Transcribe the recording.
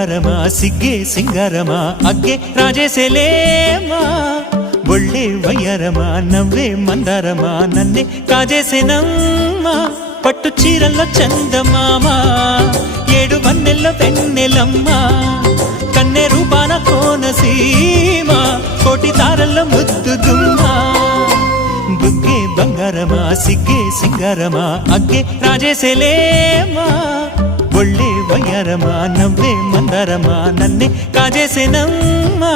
బంగారమా సిగ్గే సింగారమా అగ్గే రాజేసేలేమా ఒళ్ళే వయ్యారమా నవ్వే మందారమా నన్నే కాజేసేనమ్మా పట్టు చీరల్లో చందమామా ఏడు వన్నెల్లో వెన్నెలమ్మా కన్నె రూపాన కోనసీమ కోటి తారల్లో ముద్దుదుమ్మా బుగ్గే బంగారమా సిగ్గే సింగారమా అగ్గే రాజేసేలేమా ఒళ్ళే వయ్యారమా నవ్వే మందారమా నన్నే కాజేసేనమ్మా